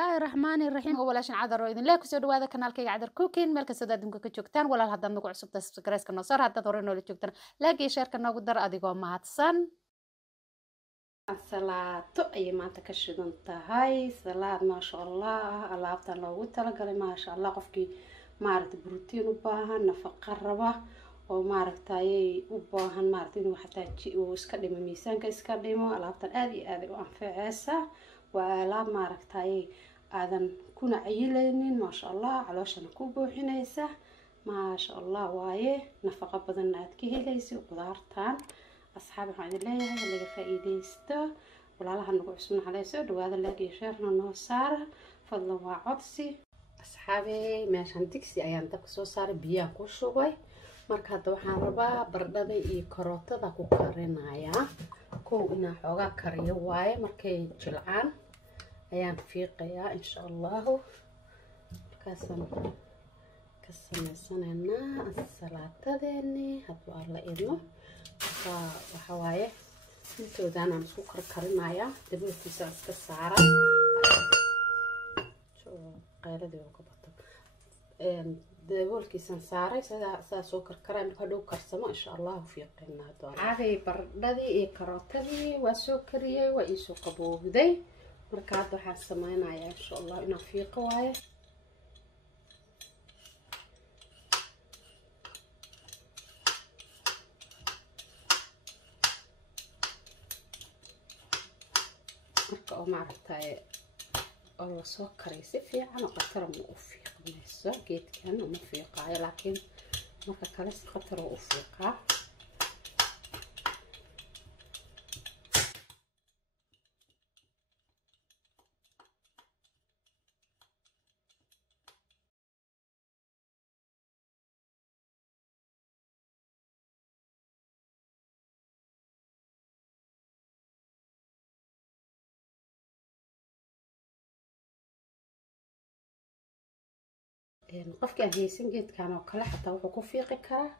الرحمن الرحيم ولا شن عذر إذن لا كسر هذا كنال كي عذر كوكين ملك سداد دمك كجوكتان ولا هذا نقول عصب تسبسكرايز كنا صار هذا دورنا اللي جوكتان لاقي شير كنا قدر أديكم مع تصن الصلاة أي ما تكشدنت هاي صلاة ما شاء الله الله أبطل لو تلقى ما شاء الله قفكي مارت بروتين وباها نفقة ربا ومارت تاي وباها مارت إنه حتى شيء وسكدم ميسان كسكدمه الله أبطل آذي وأنفعسه ولا مارت تاي آذن كنا عيلين ما شاء الله علشان كوبو حنيسه ما شاء الله وايه نفقة بدنات كهيليسي وقدرتان أصحابي waxaan idin leeyahay laga faa'iideysto walaalaha nagu cusubna xalayso dhawaada laagi sheerna noo saar fadlan waa codsi asxaabi meeshan digsi ayaan dabka soo saaray biyaha ku shubay marka hadda waxaan rabaa baradhada iyo karootada ku karinayaa kow inaan xoogaa kariyo waaye markay jilcaan ayaan fiiqayaa insha Allah markaasaan ka sameysanaynaa salaatadeeni hadda la idmo وحوايه انتو دانا مسكو كركرنايا دبلتيسا iska saara qeyladi oo ka bato daboolkiisan saaray sida soo karkaray marka dhow karsamo insha Allah fiiqina doona caadi baradhadii iyo karootadii waa soo kariyay waa isoo qaboowday marka hadda waxaan sameynayaa insha Allah inaan fiiqo waaye marka oo maartay oo soo karay si fiican oo qatar u fiiqmayso geedkan uma fiiqaayo laakiin marka kale si qatar u fiiqaa qofka haysan geedkan oo kale xataa wuxuu ku fiiqi karaa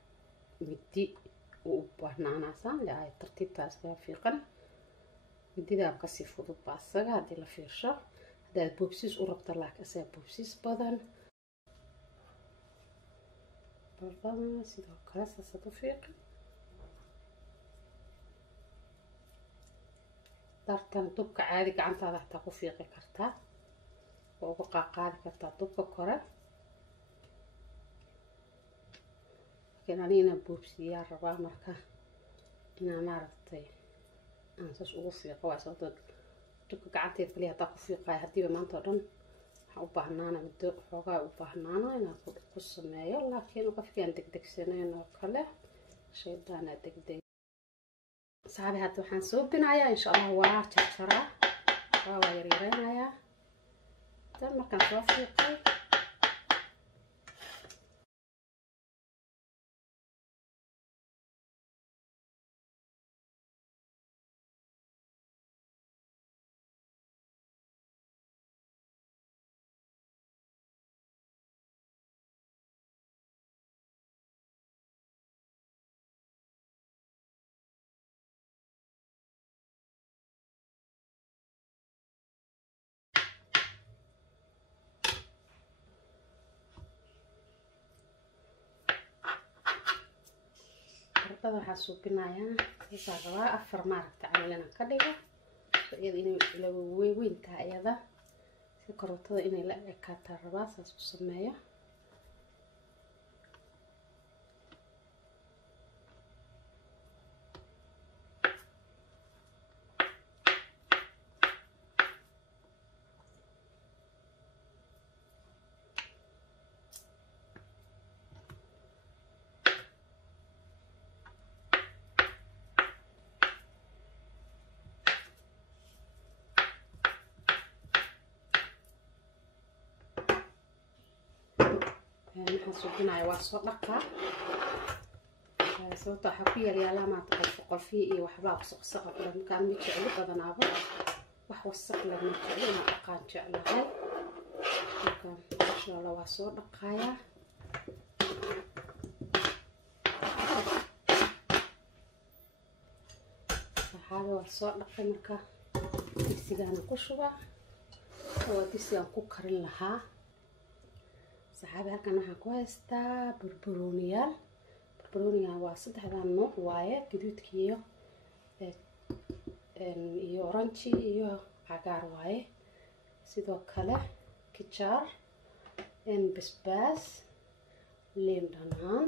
midi uu banaanaasan leeyahay tartiibtaas ka fiiqan midida ka si fudud baasaga hadii la fiirsho hadaa boobsis u rabto laakiin asaa boobsis badan sidoo kale saasad u fiiqan dartan dubka caadi gacantaada xataa ku fiiqi kartaa oo uga qaadi kartaa dubka kore أنا بوبسيا ربع مركا أنا ما عرفتي أنا ساس أوفي قواس أضد تك قعدت كليها تقفي قاي هدي بما ترن وبهنانا بدو حقا وبهنانا أنا قصة ما يلا لكن وقفي عندك دكسنين وكله شيء دانا دك صعب هاتو حنسوب بنايا إن شاء الله واحد شرا ويريرين هيا تم كان توفي قاي waxaa suubinayaa isaga afar maaragta caleen ka dhigo iyada inay la weyn tahay iyada si karootada inay la ekaato rabaa saas u sameeyo حسوبنا واسو دقا sababta waxa ku yaala ma taqal qolfii iyo waxba qosqosqa kala markaan mid jecel badanaaba wax wasaq la mid jecel ma aqaan jecelahay marka insha Allah waa soo dhaqaaya waxa waa soo dhaqay marka digsigana ku shuba وديسي aan ku karin lahaa saxaabi halkan waxaan ku haystaa barbarooniga waa saddexdan nooc waaye gaduudkiyo iyo oranji iyo cagaar waaye sidoo kale kijaar basbaas liin dhanaan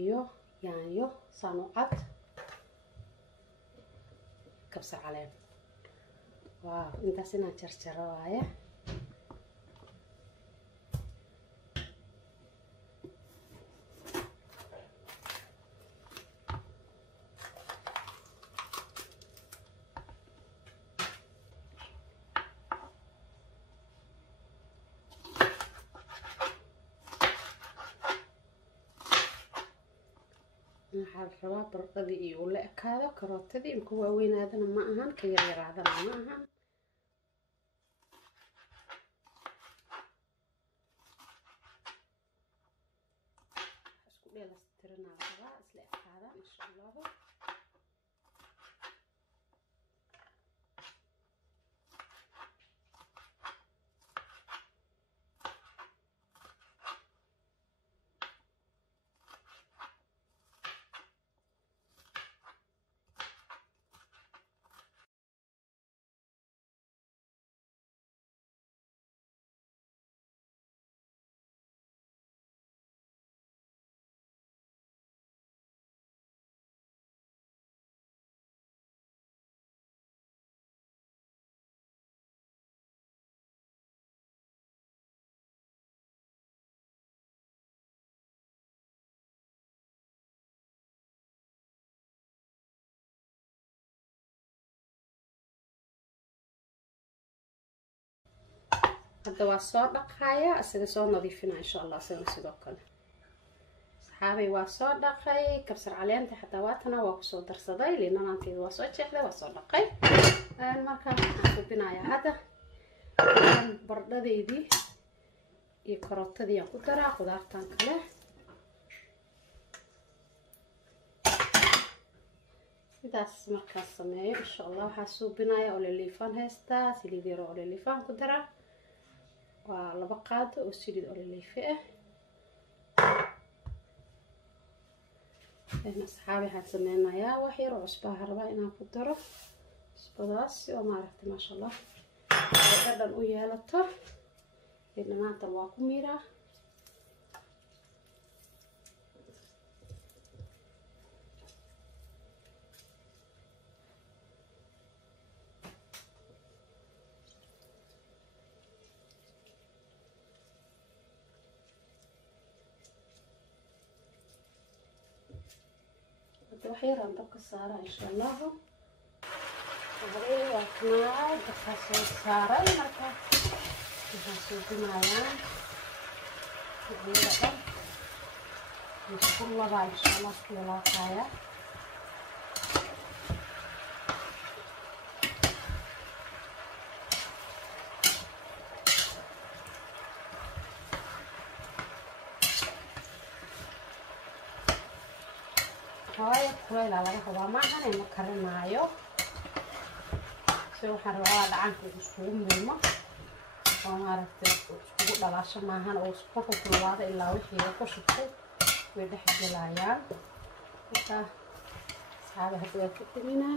iyo yaanyo sanucad kabsar caleen waaw intaas inaan jarjaro waaye waxaan rabaa baradhadii iyo ula ekaado karootadii imka waaweynaadana ma ahan ka yaryaraadana ma ahan isku dheelastiranaa rabaa isla ekaadaan insha allahu hadda waa soo dhaqaya isaga soo nadiifina insha Allah isaga sidoo kale saxaabay waa soo dhaqay kabsar caleenta xataa waatana waa ku soo darsaday liinanaanteeda waa soo jeexday waa soo dhaqay marka waxaan kubinayaa hadda baradhadeydii iyo karootadii aan ku daraa khudaartan kale sidaas markaas sameeyo insha Allah waxaa suubinayaa ololiifaan haystaa saliid yar oo ololiifaan ku daraa waa 2 qaado oo saliid ololiife ah asxaabi waxaan sameynayaa wax yar oo cusbo rabaa inaan ku daro cusbadaas oo maaragtay maasha Allah dhadhan u yeelato maanta waa ku miiraa waxyar aan dabka saara insha Allah هذه وكنا دخل سارة مركب نحسب معايا هذا نشوف الله بعد إن شاء الله كلا خير هاي كويس على هذا ما أنا مكرر معايا waxaan rabaa dhacanka isku milmo oo maaragtay isku dhalaasho maahan oo isku kululaada ilaa wixii ku shubtay way dhex galayaan marka saada hadda ku timinaa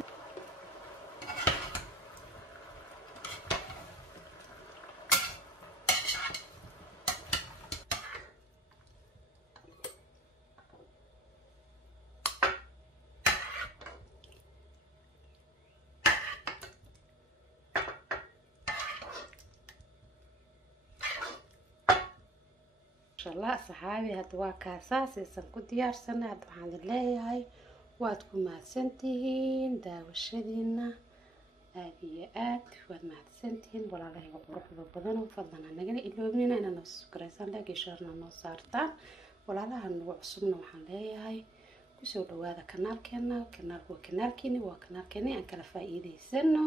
الله صحابي هدوا كاساس يسنكو ديار سنة هدوحان الله هاي وادكو مهدسنتين داوشدينا هذه واد مهدسنتين ولا الله يقروح ببضان وفضلنا نغني إلوبنينا إنا نوصف كريسان لاقي شارنا نوصارتان ولا الله هنو عصبنا وحان الله هاي كسو دوادا كنالكينا كنالكيني وكنالكيني أنكلا فايدي سنو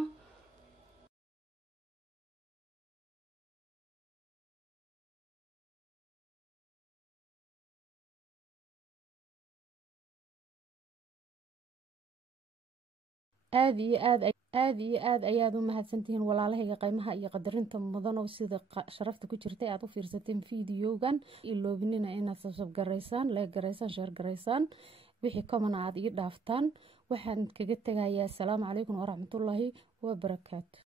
aad iyo aad aad iyo aad ayaad u mahadsantihiin walaalahayga qiimaha iyo qadarinta mudan oo sida sharafta ku jirtay aad u fiirsateen fiidiyogan iloobinina inaad subscribe garaysaan like garaysaan share garaysaan wixii kamana aad ii dhaaftaan waxaan kaga tegayaa assalaamu calaykum waraxmatullaahi wabarakaatu